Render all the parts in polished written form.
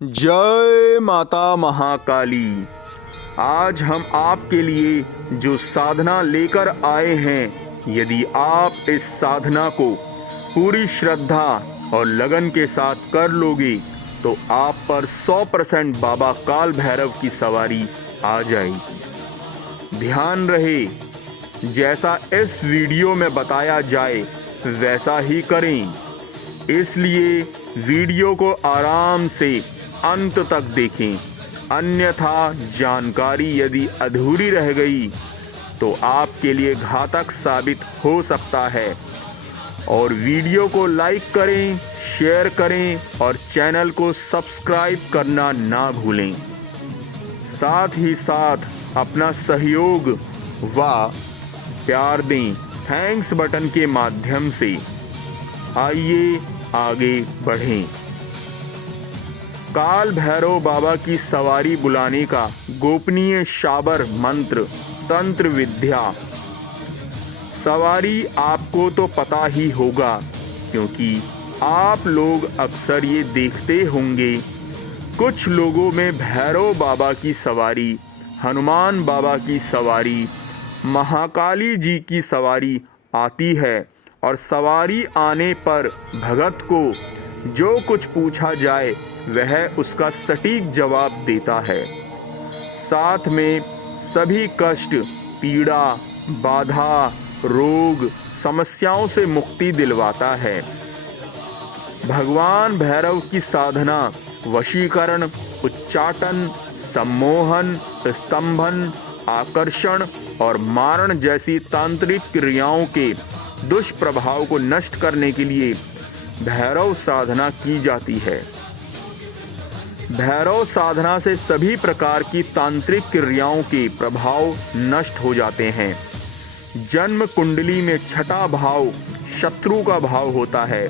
जय माता महाकाली। आज हम आपके लिए जो साधना लेकर आए हैं, यदि आप इस साधना को पूरी श्रद्धा और लगन के साथ कर लोगे तो आप पर 100% बाबा काल भैरव की सवारी आ जाएगी। ध्यान रहे, जैसा इस वीडियो में बताया जाए वैसा ही करें। इसलिए वीडियो को आराम से अंत तक देखें, अन्यथा जानकारी यदि अधूरी रह गई तो आपके लिए घातक साबित हो सकता है। और वीडियो को लाइक करें, शेयर करें और चैनल को सब्सक्राइब करना ना भूलें। साथ ही साथ अपना सहयोग व प्यार दें थैंक्स बटन के माध्यम से। आइए आगे बढ़ें। काल भैरव बाबा की सवारी बुलाने का गोपनीय शाबर मंत्र तंत्र विद्या। सवारी आपको तो पता ही होगा, क्योंकि आप लोग अक्सर ये देखते होंगे कुछ लोगों में भैरव बाबा की सवारी, हनुमान बाबा की सवारी, महाकाली जी की सवारी आती है और सवारी आने पर भगत को जो कुछ पूछा जाए वह उसका सटीक जवाब देता है। साथ में सभी कष्ट, पीड़ा, बाधा, रोग, समस्याओं से मुक्ति दिलवाता है। भगवान भैरव की साधना वशीकरण, उच्चाटन, सम्मोहन, स्तंभन, आकर्षण और मारण जैसी तांत्रिक क्रियाओं के दुष्प्रभाव को नष्ट करने के लिए भैरव साधना की जाती है। भैरव साधना से सभी प्रकार की तांत्रिक क्रियाओं के प्रभाव नष्ट हो जाते हैं। जन्म कुंडली में छठा भाव शत्रु का भाव होता है।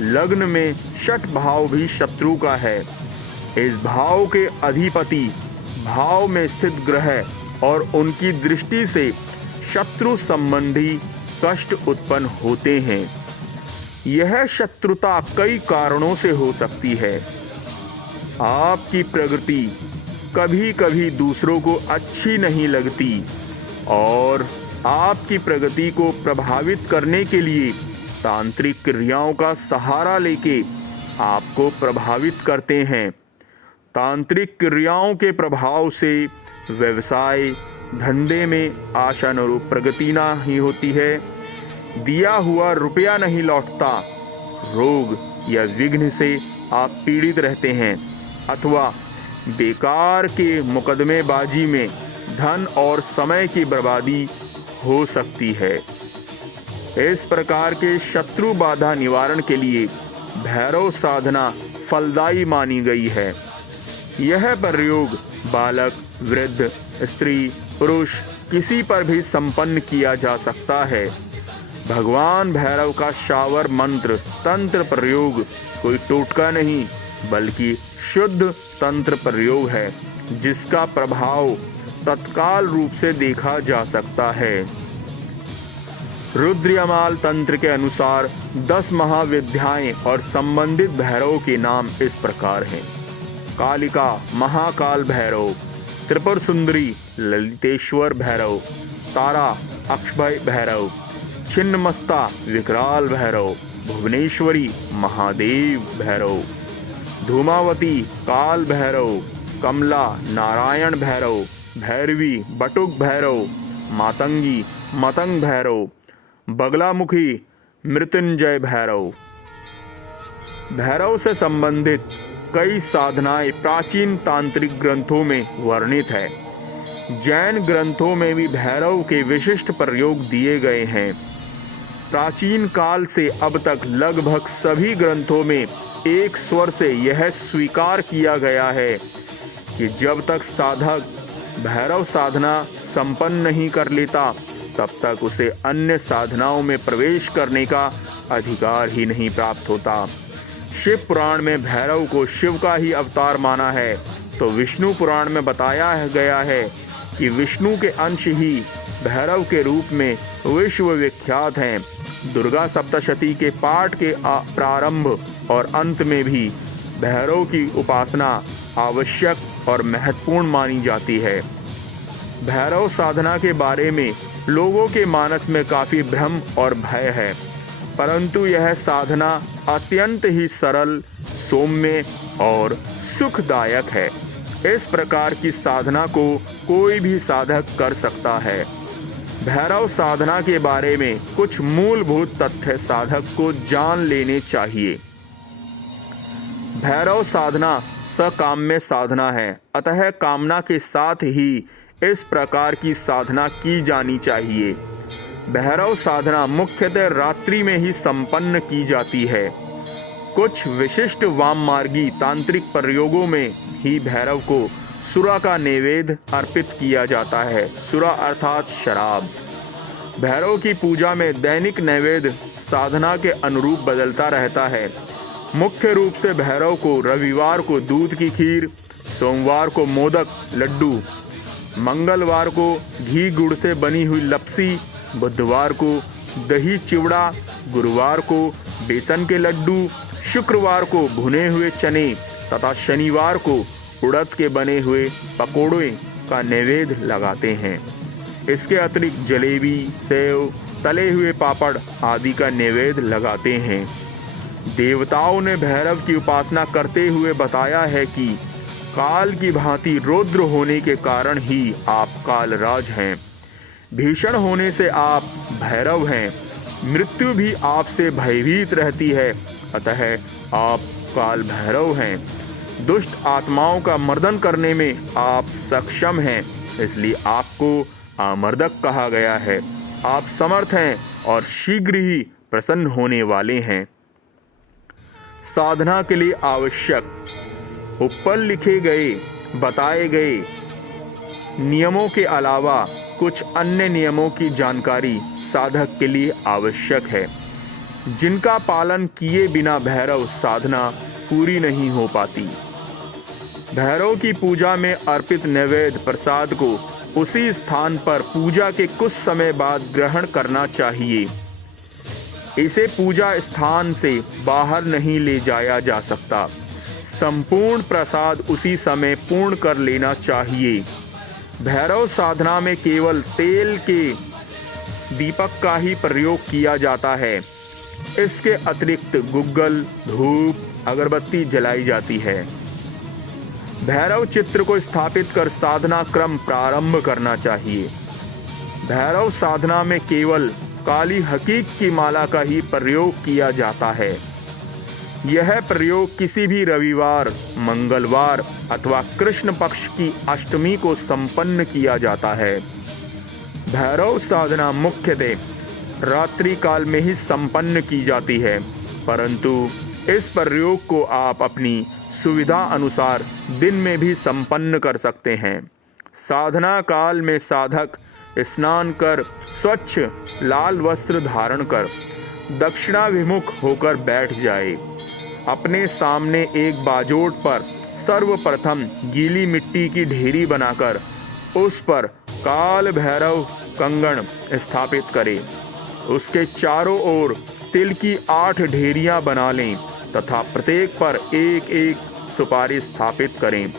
लग्न में षठ भाव भी शत्रु का है। इस भाव के अधिपति भाव में स्थित ग्रह और उनकी दृष्टि से शत्रु संबंधी कष्ट उत्पन्न होते हैं। यह शत्रुता कई कारणों से हो सकती है। आपकी प्रगति कभी कभी दूसरों को अच्छी नहीं लगती और आपकी प्रगति को प्रभावित करने के लिए तांत्रिक क्रियाओं का सहारा लेके आपको प्रभावित करते हैं। तांत्रिक क्रियाओं के प्रभाव से व्यवसाय धंधे में आशानुरूप प्रगति नहीं होती है, दिया हुआ रुपया नहीं लौटता, रोग या विघ्न से आप पीड़ित रहते हैं अथवा बेकार के मुकदमेबाजी में धन और समय की बर्बादी हो सकती है। इस प्रकार के शत्रु बाधा निवारण के लिए भैरव साधना फलदायी मानी गई है। यह प्रयोग बालक, वृद्ध, स्त्री, पुरुष किसी पर भी संपन्न किया जा सकता है। भगवान भैरव का शावर मंत्र तंत्र प्रयोग कोई टोटका नहीं बल्कि शुद्ध तंत्र प्रयोग है, जिसका प्रभाव तत्काल रूप से देखा जा सकता है। रुद्रयामाल तंत्र के अनुसार 10 महाविद्याएं और संबंधित भैरव के नाम इस प्रकार हैं। कालिका महाकाल भैरव, त्रिपुर सुंदरी ललितेश्वर भैरव, तारा अक्षभय भैरव, छिन्नमस्ता विकराल भैरव, भुवनेश्वरी महादेव भैरव, धूमावती काल भैरव, कमला नारायण भैरव, भैरवी बटुक भैरव, मातंगी मतंग भैरव, बगलामुखी मृत्युंजय भैरव। भैरव से संबंधित कई साधनाएं प्राचीन तांत्रिक ग्रंथों में वर्णित है। जैन ग्रंथों में भी भैरव के विशिष्ट प्रयोग दिए गए हैं। प्राचीन काल से अब तक लगभग सभी ग्रंथों में एक स्वर से यह स्वीकार किया गया है कि जब तक साधक भैरव साधना संपन्न नहीं कर लेता तब तक उसे अन्य साधनाओं में प्रवेश करने का अधिकार ही नहीं प्राप्त होता। शिव पुराण में भैरव को शिव का ही अवतार माना है, तो विष्णु पुराण में बताया गया है कि विष्णु के अंश ही भैरव के रूप में विश्व विख्यात हैं। दुर्गा सप्तशती के पाठ के प्रारंभ और अंत में भी भैरव की उपासना आवश्यक और महत्वपूर्ण मानी जाती है। भैरव साधना के बारे में लोगों के मानस में काफ़ी भ्रम और भय है, परंतु यह साधना अत्यंत ही सरल, सौम्य और सुखदायक है। इस प्रकार की साधना को कोई भी साधक कर सकता है। भैरव साधना के बारे में कुछ मूलभूत तथ्य साधक को जान लेने चाहिए। भैरव साधना सकाम्य साधना है, अतः कामना के साथ ही इस प्रकार की साधना की जानी चाहिए। भैरव साधना मुख्यतः रात्रि में ही संपन्न की जाती है। कुछ विशिष्ट वाम मार्गी तांत्रिक प्रयोगों में ही भैरव को सुरा का नैवेद्य अर्पित किया जाता है। सुरा अर्थात शराब। भैरव की पूजा में दैनिक नैवेद्य साधना के अनुरूप बदलता रहता है। मुख्य रूप से भैरव को रविवार को दूध की खीर, सोमवार को मोदक लड्डू, मंगलवार को घी गुड़ से बनी हुई लपसी, बुधवार को दही चिवड़ा, गुरुवार को बेसन के लड्डू, शुक्रवार को भुने हुए चने तथा शनिवार को उड़द के बने हुए पकोड़े का नैवेद्य लगाते हैं। इसके अतिरिक्त जलेबी, सेव, तले हुए पापड़ आदि का नैवेद्य लगाते हैं। देवताओं ने भैरव की उपासना करते हुए बताया है कि काल की भांति रौद्र होने के कारण ही आप कालराज हैं। भीषण होने से आप भैरव हैं। मृत्यु भी आपसे भयभीत रहती है, अतः आप काल भैरव हैं। दुष्ट आत्माओं का मर्दन करने में आप सक्षम हैं, इसलिए आपको आमर्दक कहा गया है। आप समर्थ हैं और शीघ्र ही प्रसन्न होने वाले हैं। साधना के लिए आवश्यक ऊपर लिखे गए बताए गए नियमों के अलावा कुछ अन्य नियमों की जानकारी साधक के लिए आवश्यक है, जिनका पालन किए बिना भैरव साधना पूरी नहीं हो पाती। भैरव की पूजा में अर्पित नैवेद्य प्रसाद को उसी स्थान पर पूजा के कुछ समय बाद ग्रहण करना चाहिए। इसे पूजा स्थान से बाहर नहीं ले जाया जा सकता। संपूर्ण प्रसाद उसी समय पूर्ण कर लेना चाहिए। भैरव साधना में केवल तेल के दीपक का ही प्रयोग किया जाता है। इसके अतिरिक्त गुग्गल, धूप, अगरबत्ती जलाई जाती है। भैरव चित्र को स्थापित कर साधना क्रम प्रारंभ करना चाहिए। भैरव साधना में केवल काली हकीक की माला का ही प्रयोग किया जाता है। यह प्रयोग किसी भी रविवार, मंगलवार अथवा कृष्ण पक्ष की अष्टमी को संपन्न किया जाता है। भैरव साधना मुख्यतः रात्रि काल में ही संपन्न की जाती है, परंतु इस प्रयोग को आप अपनी सुविधा अनुसार दिन में भी संपन्न कर सकते हैं। साधना काल में साधक स्नान कर स्वच्छ लाल वस्त्र धारण कर दक्षिणाभिमुख होकर बैठ जाए। अपने सामने एक बाजोट पर सर्वप्रथम गीली मिट्टी की ढेरी बनाकर उस पर काल भैरव कंगन स्थापित करें। उसके चारों ओर तिल की 8 ढेरियां बना लें तथा प्रत्येक पर एक एक सुपारी स्थापित करें।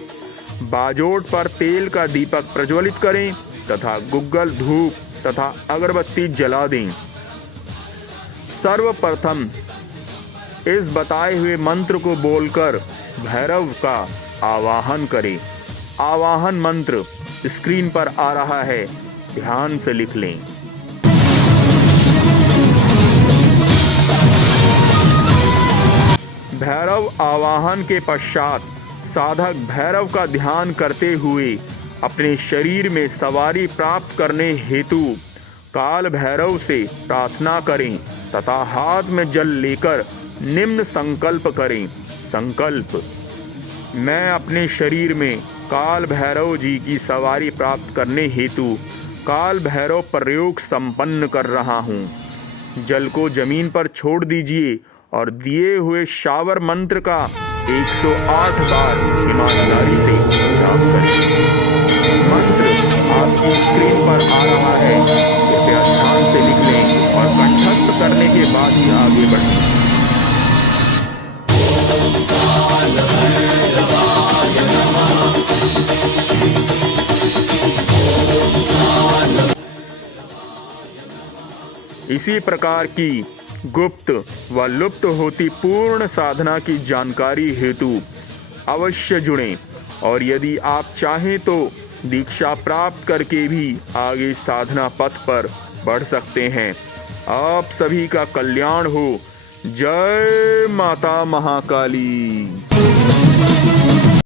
बाजोट पर तेल का दीपक प्रज्वलित करें तथा गुग्गल, धूप तथा अगरबत्ती जला दें। सर्वप्रथम इस बताए हुए मंत्र को बोलकर भैरव का आवाहन करें। आवाहन मंत्र स्क्रीन पर आ रहा है, ध्यान से लिख लें। भैरव आवाहन के पश्चात साधक भैरव का ध्यान करते हुए अपने शरीर में सवारी प्राप्त करने हेतु काल भैरव से प्रार्थना करें तथा हाथ में जल लेकर निम्न संकल्प करें। संकल्प: मैं अपने शरीर में काल भैरव जी की सवारी प्राप्त करने हेतु काल भैरव प्रयोग संपन्न कर रहा हूँ। जल को जमीन पर छोड़ दीजिए और दिए हुए शावर मंत्र का 108 बार ईमानदारी से जाप करें। मंत्र आपकी स्क्रीन पर आ रहा है, कृपया ध्यान से लिख लें और कंठस्थ करने के बाद ही आगे बढ़ें। इसी प्रकार की गुप्त व लुप्त होती पूर्ण साधना की जानकारी हेतु अवश्य जुड़ें और यदि आप चाहें तो दीक्षा प्राप्त करके भी आगे साधना पथ पर बढ़ सकते हैं। आप सभी का कल्याण हो। जय माता महाकाली।